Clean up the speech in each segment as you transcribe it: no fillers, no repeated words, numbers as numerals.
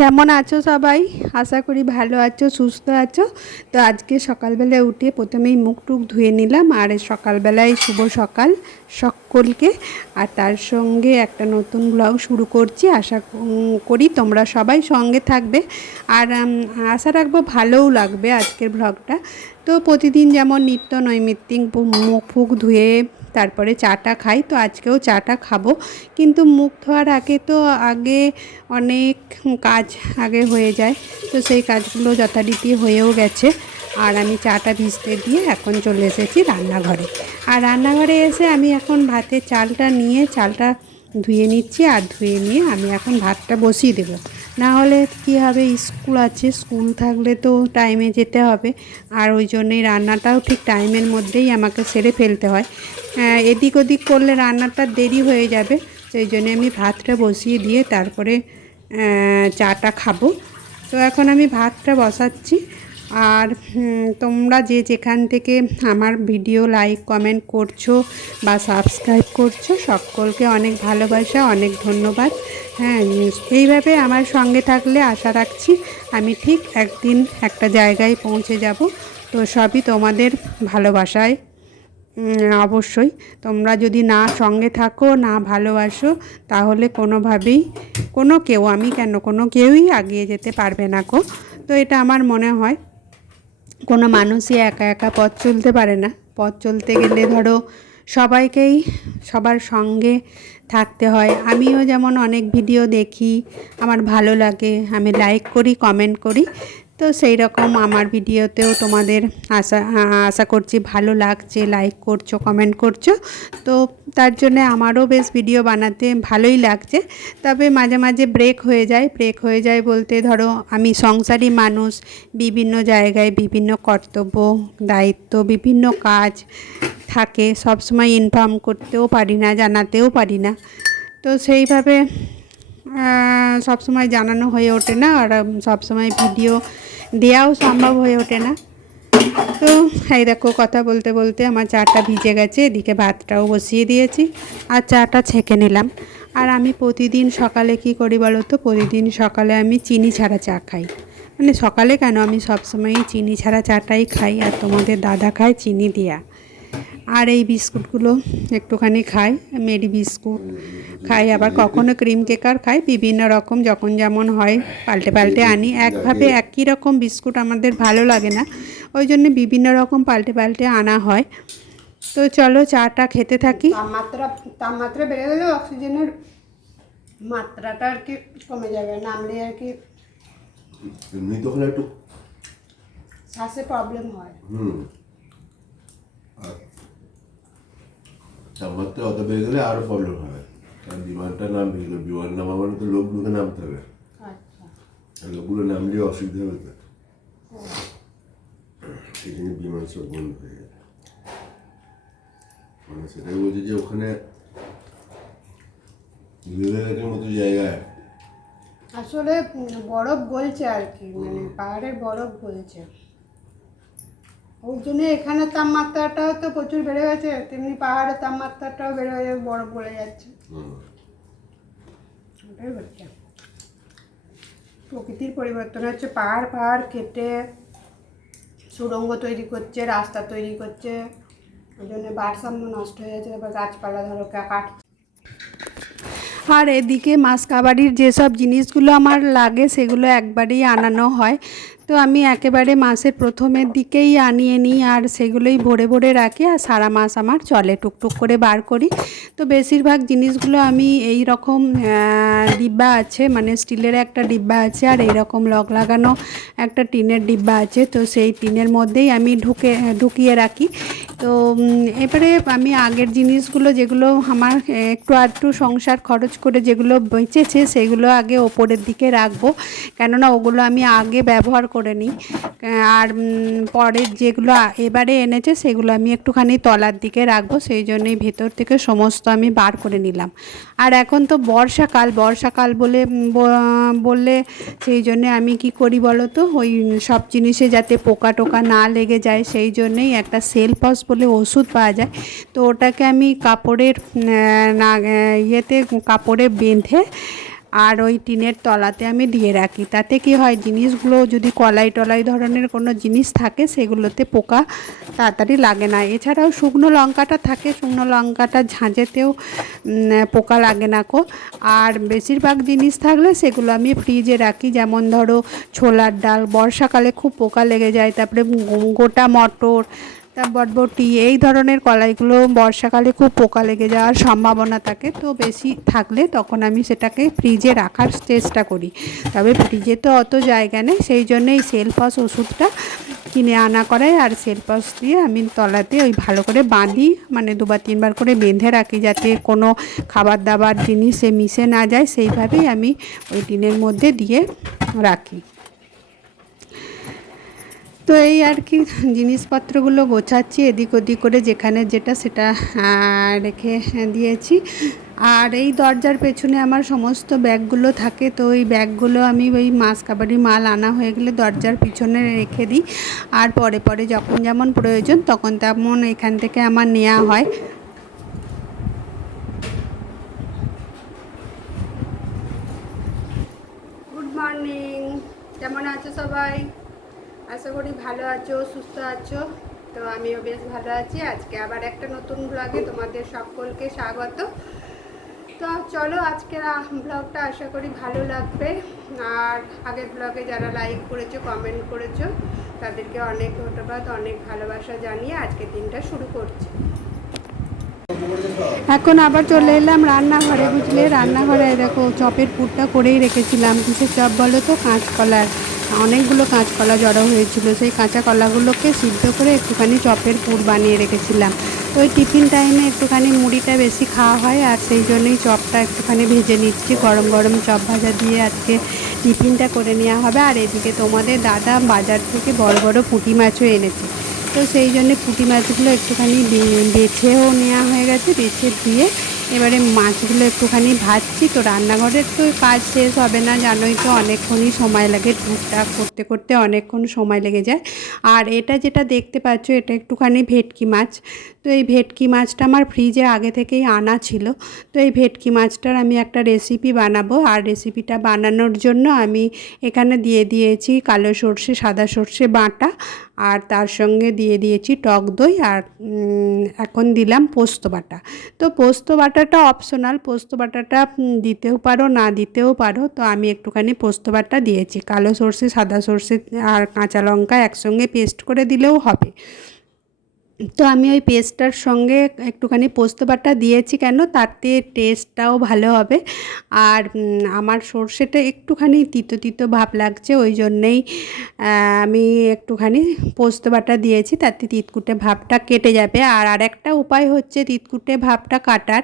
কেমন আছো সবাই? আশা করি ভালো আছো, সুস্থ আছো। তো আজকে সকালবেলায় উঠে প্রথমেই মুখ টুক ধুয়ে নিলাম। আর সকালবেলায় শুভ সকাল সকলকে। আর তার সঙ্গে একটা নতুন ব্লগ শুরু করছি। আশা করি তোমরা সবাই সঙ্গে থাকবে। আর আশা রাখবো ভালোও লাগবে আজকের ব্লগটা। তো প্রতিদিন যেমন নিত্য নৈমিত্তিক মুখ ফুক ধুয়ে তারপরে চাটা খাই, তো আজকেও চাটা খাবো। কিন্তু মুখ ধোয়ার আগে অনেক কাজ আগে হয়ে যায়, তো সেই কাজগুলো যথারীতি হয়েও গেছে। আর আমি চাটা ভিজতে দিয়ে এখন চলে এসেছি রান্নাঘরে। আর রান্নাঘরে এসে আমি এখন ভাতের চালটা ধুয়ে নিচ্ছি। আর ধুয়ে নিয়ে আমি এখন ভাতটা বসিয়ে দেবো। না হলে কী হবে, স্কুল আছে, স্কুল থাকলে তো টাইমে যেতে হবে। আর ওই জন্যই রান্নাটাও ঠিক টাইমের মধ্যেই আমাকে সেরে ফেলতে হয়। এদিক ওদিক করলে রান্নাটা দেরি হয়ে যাবে। সেই জন্যে আমি ভাতটা বসিয়ে দিয়ে তারপরে চাটা খাবো। তো এখন আমি ভাতটা বসাচ্ছি। আর তোমরা যে যেখান থেকে আমার ভিডিও লাইক কমেন্ট করছো বা সাবস্ক্রাইব করছো, সকলকে অনেক ভালোবাসা, অনেক ধন্যবাদ। হ্যাঁ, এইভাবে আমার সঙ্গে থাকলে আশা রাখছি আমি ঠিক একদিন একটা জায়গায় পৌঁছে যাব। তো সবই তোমাদের ভালোবাসায়। অবশ্যই তোমরা যদি না সঙ্গে থাকো, না ভালোবাসো, তাহলে কোনোভাবেই কোনো কেউই এগিয়ে যেতে পারবে না গো। তো এটা আমার মনে হয়। কোনো মানুষই একা একা পথ চলতে পারে না। পথ চলতে গেলে ধরো সবাইকেই সবার সঙ্গে থাকতে হয়। আমিও যেমন অনেক ভিডিও দেখি, আমার ভালো লাগে, আমি লাইক করি, কমেন্ট করি। তো সেই রকম আমার ভিডিওতেও তোমাদের আশা করছি ভালো লাগছে, লাইক করছো, কমেন্ট করছো। তো তার জন্যে আমারও বেশ ভিডিও বানাতে ভালোই লাগছে। তবে মাঝে মাঝে ব্রেক হয়ে যায় বলতে ধরো আমি সংসারী মানুষ, বিভিন্ন জায়গায় বিভিন্ন কর্তব্য, দায়িত্ব, বিভিন্ন কাজ থাকে, সবসময় ইনফর্ম করতেও পারি না, জানাতেও পারি না। তো সেইভাবে সবসময় জানানো হয়ে ওঠে না। আর সবসময় ভিডিও দেওয়াও সম্ভব হয়ে ওঠে না। তো এই দেখো, কথা বলতে বলতে আমার চাটা ভিজে গেছে, এদিকে ভাতটাও বসিয়ে দিয়েছি আর চাটা ছেঁকে নিলাম। আর আমি প্রতিদিন সকালে কি করি বলো তো? প্রতিদিন সকালে আমি চিনি ছাড়া চা খাই। মানে সকালে কেন, আমি সবসময়ই চিনি ছাড়া চাটাই খাই। আর তোমাদের দাদা খায় চিনি দেয়া। আর এই বিস্কুটগুলো একটুখানি খাই, মেরি বিস্কুট খাই, আবার কখনো ক্রিম কেকার খাই, বিভিন্ন রকম যখন যেমন হয় পাল্টে পাল্টে আনি। একভাবে একই রকম বিস্কুট আমাদের ভালো লাগে না, ওই জন্য বিভিন্ন রকম পাল্টে পাল্টে আনা হয়। তো চলো চাটা খেতে থাকি। তাপমাত্রা বেড়ে গেলে অক্সিজেনের মাত্রাটা আর কি কমে যাবে, নামলে আর কি এমনি তখন একটু শ্বাসে প্রবলেম হয়। তাপমাত্রা অত বেড়ে গেলে আরো প্রবলেম হবে। কারণ বিমানটা নামবে, বিমান নামাবার তো লোকগুলোকে নামতে হবে। আচ্ছা, লোকগুলো নামলে অসুবিধা হবে তো, সেই জন্য বিমান সব বন্ধ হয়ে গেল। মানে সেটাই বলছে যে ওখানে লেকের মতো জায়গায় আসলে বরফ গলছে আর কি, মানে পাহাড়ের বরফ গলছে, ওই জন্য এখানে তাপমাত্রাটাও তো প্রচুর বেড়ে গেছে, তেমনি পাহাড়ের তাপমাত্রাটাও বেড়ে গেছে, বরফ গলে যাচ্ছে। ওটাই হচ্ছে, প্রকৃতির পরিবর্তন হচ্ছে। পাহাড় কেটে সুড়ঙ্গ তৈরি করছে, রাস্তা তৈরি করছে, ওই জন্য ভারসাম্য নষ্ট হয়ে যাচ্ছে। তারপর গাছপালা ধরো কাটছে। আর এদিকে মাসকাবাড়ির যেসব জিনিসগুলো আমার লাগে সেগুলো একবারেই আনানো হয়। তো আমি একেবারে মাসের প্রথমের দিকেই আনিয়ে নিই, আর সেগুলোই ভরে ভরে রাখি। আর সারা মাস আমার চলে, টুকটুক করে বার করি। তো বেশিরভাগ জিনিসগুলো আমি এই রকম ডিব্বা আছে, মানে স্টিলের একটা ডিব্বা আছে, আর এই রকম লক লাগানো একটা টিনের ডিব্বা আছে। তো সেই টিনের মধ্যেই আমি ঢুকিয়ে রাখি। তো এবারে আমি আগের জিনিসগুলো যেগুলো আমার একটু আধটু সংসার খরচ করে যেগুলো বেঁচেছে সেগুলো আগে ওপরের দিকে রাখবো, কেননা ওগুলো আমি আগে ব্যবহার করে নিই। আর পরের যেগুলো এবারে এনেছে সেগুলো আমি একটুখানি তলার দিকে রাখবো, সেই জন্যই ভেতর থেকে সমস্ত আমি বার করে নিলাম। আর এখন তো বর্ষাকাল বললে সেই জন্যে আমি কি করি বলো তো, ওই সব জিনিসে যাতে পোকা টোকা না লেগে যায় সেই জন্যেই একটা সেলফস বলে ওষুধ পাওয়া যায়। তো ওটাকে আমি কাপড়ে বেঁধে আর ওই টিনের তলাতে আমি দিয়ে রাখি। তাতে কি হয়, জিনিসগুলো যদি কলাই টলাই ধরনের কোনো জিনিস থাকে সেগুলোতে পোকা তাড়াতাড়ি লাগে না। এছাড়াও শুকনো লঙ্কাটা থাকে, শুকনো লঙ্কাটা ঝাঁঝেতেও পোকা লাগে না কো। আর বেশিরভাগ জিনিস থাকলে সেগুলো আমি ফ্রিজে রাখি, যেমন ধরো ছোলার ডাল, বর্ষাকালে খুব পোকা লেগে যায়। তারপরে গোটা মটর, বরবটি, এই ধরনের কলাইগুলো বর্ষাকালে খুব পোকা লেগে যাওয়ার সম্ভাবনা থাকে। তো বেশি থাকলে তখন আমি সেটাকে ফ্রিজে রাখার চেষ্টা করি। তবে ফ্রিজে তো অত জায়গা নেই, সেই জন্য এই সেলফস ওষুধটা কিনে আনা করাই। আর সেলফস দিয়ে আমি তলাতে ওই ভালো করে বাঁধি, মানে 2-3 বার করে বেঁধে রাখি, যাতে কোনো খাবার দাবার জিনিসে মিশে না যায়। সেইভাবেই আমি ওই টিনের মধ্যে দিয়ে রাখি। তো এই আর কি, জিনিসপত্রগুলো গোছাচ্ছি এদিক ওদিক করে, যেখানে যেটা সেটা রেখে দিয়েছি। আর এই দরজার পেছনে আমার সমস্ত ব্যাগগুলো থাকে। তো ওই ব্যাগগুলো আমি ওই মাস কাবাডি মাল আনা হয়ে গেলে দরজার পিছনে রেখে দিই। আর পরে পরে যখন যেমন প্রয়োজন তখন তেমন এখান থেকে আমার নেওয়া হয়। গুড মর্নিং, কেমন আছো সবাই? আশা করি ভালো আছো, সুস্থ আছো। তো আমিও বেশ ভালো আছি। আজকে আবার একটা নতুন ব্লগে তোমাদের সকলকে স্বাগত। তো চলো, আজকের ব্লগটা আশা করি ভালো লাগবে। আর আগের ব্লগে যারা লাইক করেছো, কমেন্ট করেছো, তাদেরকে অনেক ধন্যবাদ, অনেক ভালোবাসা জানিয়ে আজকের দিনটা শুরু করছি। এখন আবার চলে এলাম রান্নাঘরে, বুঝলে। রান্নাঘরে দেখো চপের পুরটা করেই রেখেছিলাম। কিসের চপ বলো তো? কাঁচকলার। অনেকগুলো কাঁচকলা জড়ো হয়েছিল, সেই কাঁচা কলাগুলোকে সিদ্ধ করে একটুখানি চপের পুর বানিয়ে রেখেছিলাম। ওই টিফিন টাইমে একটুখানি মুড়িটা বেশি খাওয়া হয়, আর সেই জন্যই চপটা একটুখানি ভেজে নিচ্ছি। গরম গরম চপ ভাজা দিয়ে আজকে টিফিনটা করে নেওয়া হবে। আর এদিকে তোমাদের দাদা বাজার থেকে বড় বড় পুঁটি মাছও এনেছে। তো সেই জন্যে পুঁটি মাছগুলো একটুখানি বেছেও নেওয়া হয়ে গেছে, বেছে দিয়ে এবারে মাছগুলো একটুখানি ভাজছি। তো রান্নাঘরের তো কাজ শেষ হবে না, জানোই তো, অনেকক্ষণই সময় লাগে, টুকটাক করতে করতে অনেকক্ষণ সময় লেগে যায়। আর এটা যেটা দেখতে পাচ্ছ, এটা একটুখানি ভেটকি মাছ। তো এই ভেটকি মাছটা আমার ফ্রিজে আগে থেকেই আনা ছিল। তো এই ভেটকি মাছটার আমি একটা রেসিপি বানাবো। আর রেসিপিটা বানানোর জন্য আমি এখানে দিয়ে দিয়েছি কালো সর্ষে, সাদা সর্ষে বাটা, আর তার সঙ্গে দিয়ে দিয়েছি টক দই, আর এখন দিলাম পোস্ত বাটা। তো পোস্ত বাটাটা অপশনাল, পোস্ত বাটাটা দিতেও পারো, না দিতেও পারো। তো আমি একটুখানি পোস্ত বাটা দিয়েছি। কালো সর্ষে, সাদা সর্ষে আর কাঁচা লঙ্কা একসঙ্গে পেস্ট করে দিলেও হবে। তো আমি ওই পেস্টটার সঙ্গে একটুখানি পোস্ত বাটা দিয়েছি, কেন? তাতে টেস্টটাও ভালো হবে। আর আমার সর্ষেটা একটুখানি তিতো তিতো ভাব লাগছে, ওই জন্যেই আমি একটুখানি পোস্ত বাটা দিয়েছি, তাতে তিতকুটে ভাবটা কেটে যাবে। আর আরেকটা উপায় হচ্ছে তিতকুটে ভাবটা কাটার,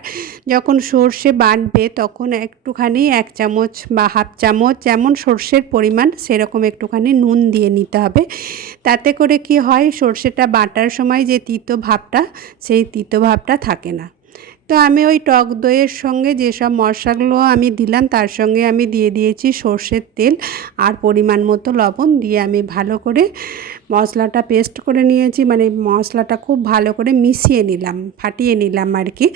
যখন সর্ষে বাটবে তখন একটুখানি 1 চামচ বা হাফ চামচ, যেমন সর্ষের পরিমাণ সেরকম একটুখানি নুন দিয়ে নিতে হবে। তাতে করে কি হয়, সর্ষেটা বাটার সময় যে তিতো ভাবটা, সেই তিতো ভাবটা থাকে না। তো আমি ওই টক দইয়ের সঙ্গে যেসব মশলাগুলো আমি দিলাম, তার সঙ্গে আমি দিয়ে দিয়েছি সর্ষের তেল আর পরিমাণ মতো লবণ দিয়ে আমি ভালো করে মশলাটা পেস্ট করে নিয়েছি। মানে মশলাটা খুব ভালো করে মিশিয়ে নিলাম, ফাটিয়ে নিলাম আর কি।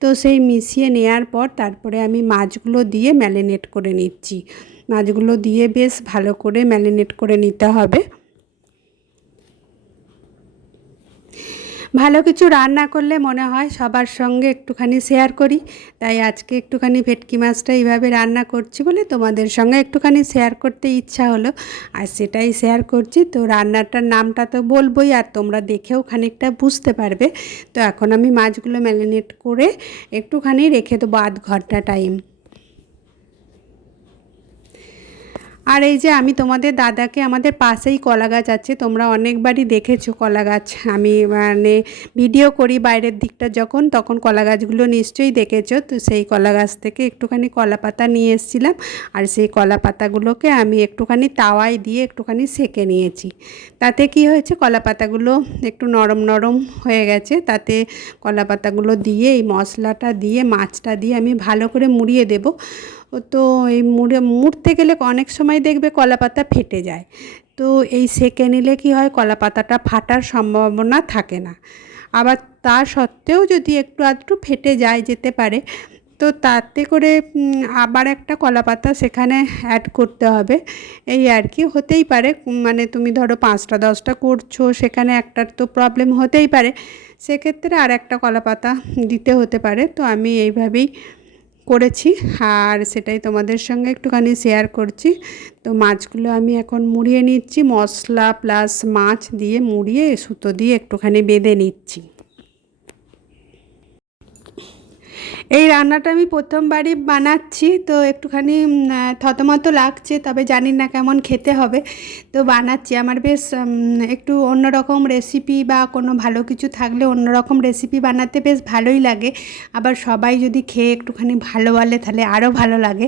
তো সেই মিশিয়ে নেওয়ার পর তারপরে আমি মাছগুলো দিয়ে ম্যারিনেট করে নিচ্ছি। মাছগুলো দিয়ে বেশ ভালো করে ম্যারিনেট করে নিতে হবে। ভালো কিছু রান্না করলে মনে হয় সবার সঙ্গে একটুখানি শেয়ার করি, তাই আজকে একটুখানি ভেটকি মাছটা এইভাবে রান্না করছি বলে তোমাদের সঙ্গে একটুখানি শেয়ার করতে ইচ্ছা হলো, আর সেটাই শেয়ার করছি। তো রান্নাটার নামটা তো বলবোই, আর তোমরা দেখেও খানিকটা বুঝতে পারবে। তো এখন আমি মাছগুলো ম্যারিনেট করে একটুখানি রেখে দেবো 1/2 ঘন্টা টাইম। আর এই যে আমি তোমাদের দাদাকে, আমাদের পাশেই কলা গাছ আছে, তোমরা অনেকবারই দেখেছো কলা গাছ, আমি মানে ভিডিও করি বাইরের দিকটা যখন, তখন কলা গাছগুলো নিশ্চয়ই দেখেছো। তো সেই কলা গাছ থেকে একটুখানি কলা পাতা নিয়ে এসেছিলাম, আর সেই কলা পাতাগুলোকে আমি একটুখানি তাওয়ায় দিয়ে একটুখানি সেঁকে নিয়েছি। তাতে কি হয়েছে, কলা পাতাগুলো একটু নরম নরম হয়ে গেছে। তাতে কলা পাতাগুলো দিয়ে এই মশলাটা দিয়ে মাছটা দিয়ে আমি ভালো করে মুড়িয়ে দেবো। তো এই মুড়তে গেলে অনেক সময় দেখবে কলা পাতা ফেটে যায়। তো এই সেঁকে নিলে কি হয়, কলা পাতাটা ফাটার সম্ভাবনা থাকে না। আবার তা সত্ত্বেও যদি একটু আধটু ফেটে যেতে পারে, তো তাতে করে আবার একটা কলাপাতা সেখানে অ্যাড করতে হবে, এই আর কি। হতেই পারে মানে তুমি ধরো 5টা 10টা করছো, সেখানে একটার তো প্রবলেম হতেই পারে, সেক্ষেত্রে আর একটা কলাপাতা দিতে হতে পারে। তো আমি এইভাবেই করেছি আর সেটাই তোমাদের সঙ্গে একটুখানি শেয়ার করছি। তো মাছগুলো আমি এখন মুড়িয়ে নিচ্ছি, মশলা প্লাস মাছ দিয়ে মুড়িয়ে সুতো দিয়ে একটুখানি বেঁধে নিচ্ছি। এই রান্নাটা আমি প্রথমবারই বানাচ্ছি, তো একটুখানি থতমত লাগছে, তবে জানি না কেমন খেতে হবে। তো বানাচ্ছি, আমার বেশ একটু অন্যরকম রেসিপি বা কোনো ভালো কিছু থাকলে অন্যরকম রেসিপি বানাতে বেশ ভালোই লাগে। আবার সবাই যদি খেয়ে একটুখানি ভালো বলে তাহলে আরও ভালো লাগে,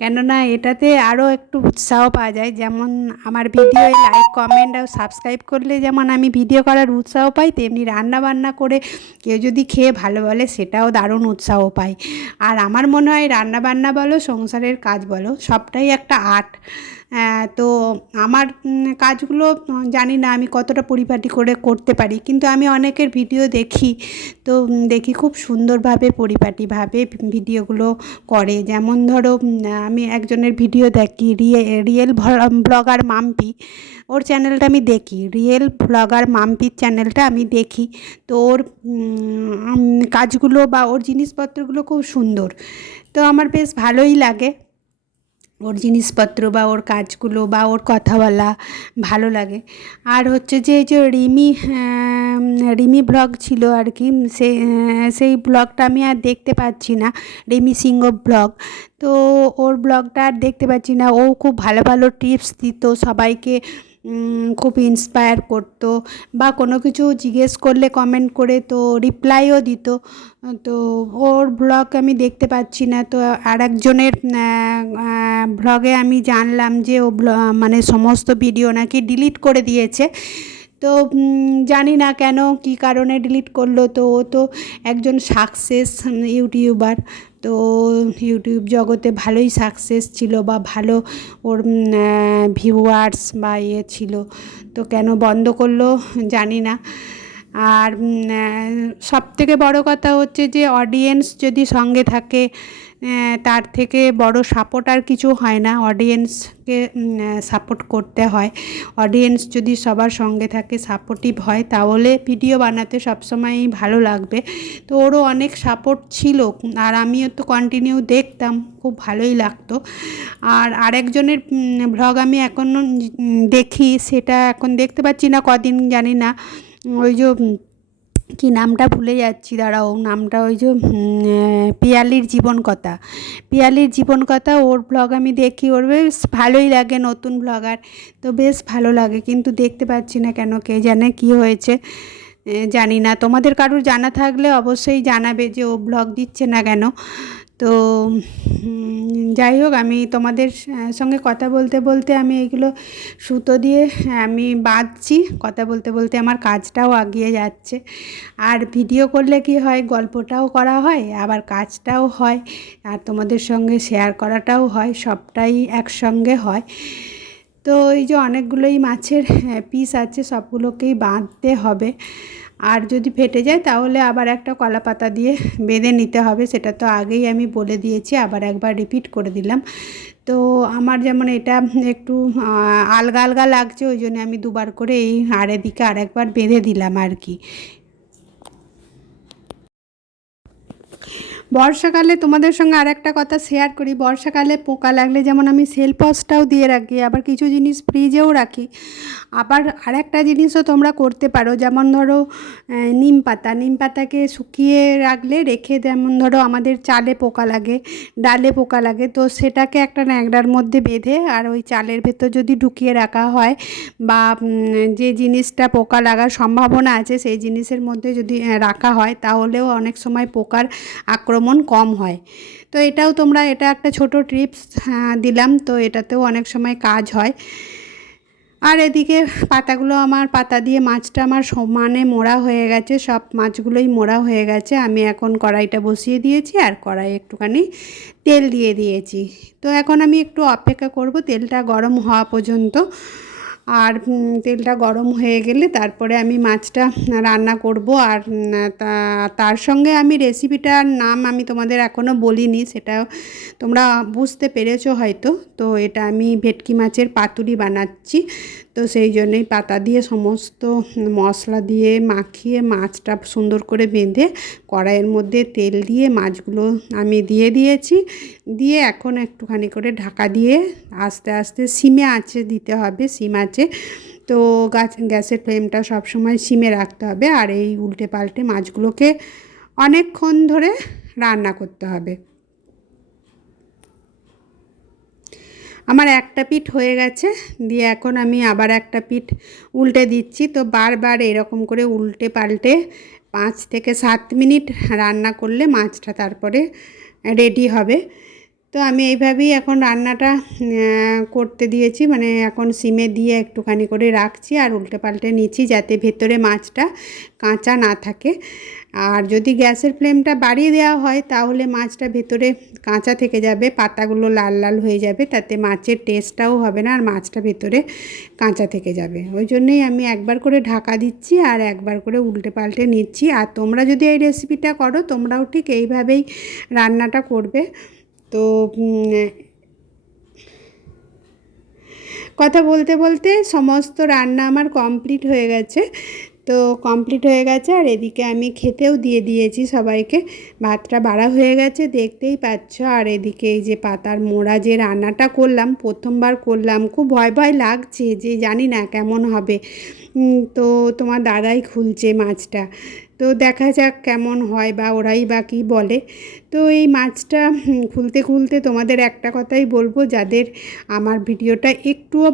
কেননা এটাতে আরও একটু উৎসাহ পাওয়া যায়। যেমন আমার ভিডিও লাইক কমেন্ট আর সাবস্ক্রাইব করলে যেমন আমি ভিডিও করার উৎসাহ পাই, তেমনি রান্না বান্না করে কেউ যদি খেয়ে ভালো বলে সেটাও দারুণ উৎসাহ পাই। আর আমার মনে হয় রান্নাবান্না বলো, সংসারের কাজ বলো, সবটাই একটা আর্ট। তো আমার কাজগুলো জানি না আমি কতটা পরিপাটি করে করতে পারি, কিন্তু আমি অনেকের ভিডিও দেখি, তো দেখি খুব সুন্দরভাবে পরিপাটিভাবে ভিডিওগুলো করে। যেমন ধরো আমি একজনের ভিডিও দেখি, রিয়েল ব্লগার মাম্পি, ওর চ্যানেলটা আমি দেখি, রিয়েল ব্লগার মাম্পির চ্যানেলটা আমি দেখি। তো ওর কাজগুলো বা ওর জিনিসপত্রগুলো খুব সুন্দর, তো আমার বেশ ভালোই লাগে ওর জিনিসপত্র বা ওর কাজগুলো বা ওর কথা বলা ভালো লাগে। আর হচ্ছে যে এই যে রিমি ব্লগ ছিল আর কি, সেই ব্লগটা আমি আর দেখতে পাচ্ছি না, রিমি সিংহ ব্লগ। তো ওর ব্লগটা আর দেখতে পাচ্ছি না। ও খুব ভালো ভালো টিপস দিত সবাইকে, খুব ইন্সপায়ার করতো, বা কোনো কিছু জিজ্ঞেস করলে কমেন্ট করে তো রিপ্লাইও দিত। তো ওর ব্লগ আমি দেখতে পাচ্ছি না। তো আর একজনের ব্লগে আমি জানলাম যে ও মানে সমস্ত ভিডিও নাকি ডিলিট করে দিয়েছে। তো জানি না কেন, কী কারণে ডিলিট করলো। তো ও তো একজন সাকসেস ইউটিউবার, তো ইউটিউব জগতে ভালোই সাকসেস ছিল বা ভালো ওর ভিউয়ার্স বা ইয়ে ছিল, তো কেন বন্ধ করলো জানি না। আর সবথেকে বড় কথা হচ্ছে যে অডিয়েন্স যদি সঙ্গে থাকে, তার থেকে বড় সাপোর্ট আর কিছু হয় না। অডিয়েন্সকে সাপোর্ট করতে হয়। অডিয়েন্স যদি সবার সঙ্গে থাকে, সাপোর্টিভ হয়, তাহলে ভিডিও বানাতে সবসময়ই ভালো লাগবে। তো ওরও অনেক সাপোর্ট ছিল, আর আমিও তো কন্টিনিউ দেখতাম, খুব ভালোই লাগতো। আর আরেকজনের ব্লগ আমি এখনও দেখি, সেটা এখন দেখতে পাচ্ছি না কদিন জানি না, ওই যে কি নামটা ভুলে যাচ্ছি, দাঁড়াও নামটা, ওই যে পিয়ালির জীবন কথা, পিয়ালির জীবন কথা, ওর ব্লগ আমি দেখি, ওর বেশ ভালোই লাগে, নতুন ব্লগার, তো বেশ ভালো লাগে, কিন্তু দেখতে পাচ্ছি না কেন, কে জানে কি হয়েছে, জানি না। তোমাদের কারোর জানা থাকলে অবশ্যই জানাবে যে ও ব্লগ দিচ্ছে না কেন। তো যাই হোক, আমি তোমাদের সঙ্গে কথা বলতে বলতে আমি এগুলো সুতো দিয়ে আমি বাঁধছি, কথা বলতে বলতে আমার কাজটাও এগিয়ে যাচ্ছে। আর ভিডিও করলে কি হয়, গল্পটাও করা হয়, আবার কাজটাও হয়, আর তোমাদের সঙ্গে শেয়ার করাটাও হয়, সবটাই একসঙ্গে হয়। তো এই যে অনেকগুলোই মাছের পিস আছে, সবগুলোকেই বাঁধতে হবে। আর যদি ফেটে যায় তাহলে আবার একটা কলাপাতা দিয়ে বেঁধে নিতে হবে, সেটা তো আগেই আমি বলে দিয়েছি, আবার একবার রিপিট করে দিলাম। তো আমার যেমন এটা একটু আলগা আলগা লাগছে, ওই জন্য আমি দুবার করে এই এদিকে আরেকবার বেঁধে দিলাম আর কি। বর্ষাকালে তোমাদের সঙ্গে আর একটা কথা শেয়ার করি, বর্ষাকালে পোকা লাগলে যেমন আমি সেলপসটাও দিয়ে রাখি, আবার কিছু জিনিস ফ্রিজেও রাখি। আবার আরেকটা জিনিসও তোমরা করতে পারো, যেমন ধরো নিম পাতা, নিম পাতাকে শুকিয়ে রাখলে রেখে, যেমন ধরো আমাদের চালে পোকা লাগে, ডালে পোকা লাগে, তো সেটাকে একটা ন্যাকড়ার মধ্যে বেঁধে আর ওই চালের ভেতর যদি ঢুকিয়ে রাখা হয়, বা যে জিনিসটা পোকা লাগার সম্ভাবনা আছে সেই জিনিসের মধ্যে যদি রাখা হয়, তাহলেও অনেক সময় পোকার আক্রমণ কম হয়। তো এটাও তোমরা, এটা একটা ছোট টিপস দিলাম, তো এটাতেও অনেক সময় কাজ হয়। আর এদিকে পাতাগুলো, আমার পাতা দিয়ে মাছটা আমার সমানে মোড়া হয়ে গেছে, সব মাছগুলোই মোড়া হয়ে গেছে। আমি এখন কড়াইটা বসিয়ে দিয়েছি, আর কড়াই একটুখানি তেল দিয়ে দিয়েছি। তো এখন আমি একটু অপেক্ষা করব তেলটা গরম হওয়া পর্যন্ত। আর তেলটা গরম হয়ে গেলে তারপরে আমি মাছটা রান্না করব। আর তার সঙ্গে আমি রেসিপিটার নাম আমি তোমাদের এখনও বলিনি, সেটা তোমরা বুঝতে পেরেছো হয়তো। তো এটা আমি ভেটকি মাছের পাতুরি বানাচ্ছি। তো সেই জন্যই পাতা দিয়ে সমস্ত মশলা দিয়ে মাখিয়ে মাছটা সুন্দর করে বেঁধে কড়াইয়ের মধ্যে তেল দিয়ে মাছগুলো আমি দিয়ে দিয়েছি। দিয়ে এখন একটুখানি করে ঢাকা দিয়ে আস্তে আস্তে সিমে আঁচে দিতে হবে, সিম আঁচে। তো গ্যাসের ফ্লেমটা সবসময় সিমে রাখতে হবে। আর এই উল্টে পাল্টে মাছগুলোকে অনেকক্ষণ ধরে রান্না করতে হবে। আমার একটা পিঠ হয়ে গেছে, দিয়ে এখন আমি আবার একটা পিঠ উল্টে দিচ্ছি। তো বারবার এরকম করে উল্টে পাল্টে 5 থেকে 7 মিনিট রান্না করলে মাছটা তারপরে রেডি হবে। তো আমি এইভাবেই এখন রান্নাটা করতে দিয়েছি, মানে এখন সিমে দিয়ে একটুখানি করে রাখছি আর উল্টে পাল্টে নিচ্ছি যাতে ভেতরে মাছটা কাঁচা না থাকে। আর যদি গ্যাসের ফ্লেমটা বাড়িয়ে দেওয়া হয় তাহলে মাছটা ভেতরে কাঁচা থেকে যাবে, পাতাগুলো লাল লাল হয়ে যাবে, তাতে মাছের টেস্টটাও হবে না আর মাছটা ভেতরে কাঁচা থেকে যাবে। ওই জন্যই আমি একবার করে ঢাকা দিচ্ছি আর একবার করে উল্টে পাল্টে নিচ্ছি। আর তোমরা যদি এই রেসিপিটা করো তোমরাও ঠিক এইভাবেই রান্নাটা করবে। তো কথা বলতে বলতে সমস্ত রান্না আমার কমপ্লিট হয়ে গেছে। তো কমপ্লিট হয়ে গেছে আর এদিকে আমি খেতেও দিয়ে দিয়েছি সবাইকে। ভাতটা বাড়া হয়ে গেছে দেখতেই পাচ্ছ। আর এদিকে এই যে পাতার মোড়া যে রান্নাটা করলাম, প্রথমবার করলাম, খুব ভয় ভয় লাগছে যে জানি না কেমন হবে। তো তোমার দাদাই খুলছে মাছটা, তো দেখা যাক কেমন হয় বা ওরাই বা কী বলে। তো এই মাছটা খুলতে খুলতে তোমাদের একটা কথাই বলবো, যাদের আমার ভিডিওটা একটুও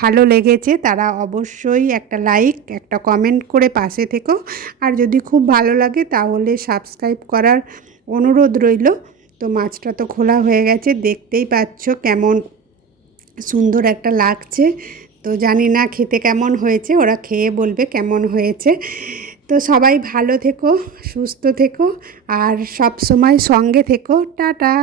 ভালো লেগেছে তারা অবশ্যই একটা লাইক একটা কমেন্ট করে পাশে থেকো। আর যদি খুব ভালো লাগে তাহলে সাবস্ক্রাইব করার অনুরোধ রইল। তো মাছটা তো খোলা হয়ে গেছে, দেখতেই পাচ্ছ কেমন সুন্দর একটা লাগছে। তো জানি না খেতে কেমন হয়েছে, ওরা খেয়ে বলবে কেমন হয়েছে। তো সবাই ভালো থেকো, সুস্থ থেকো আর সব সময় সঙ্গে থেকো। টাটা।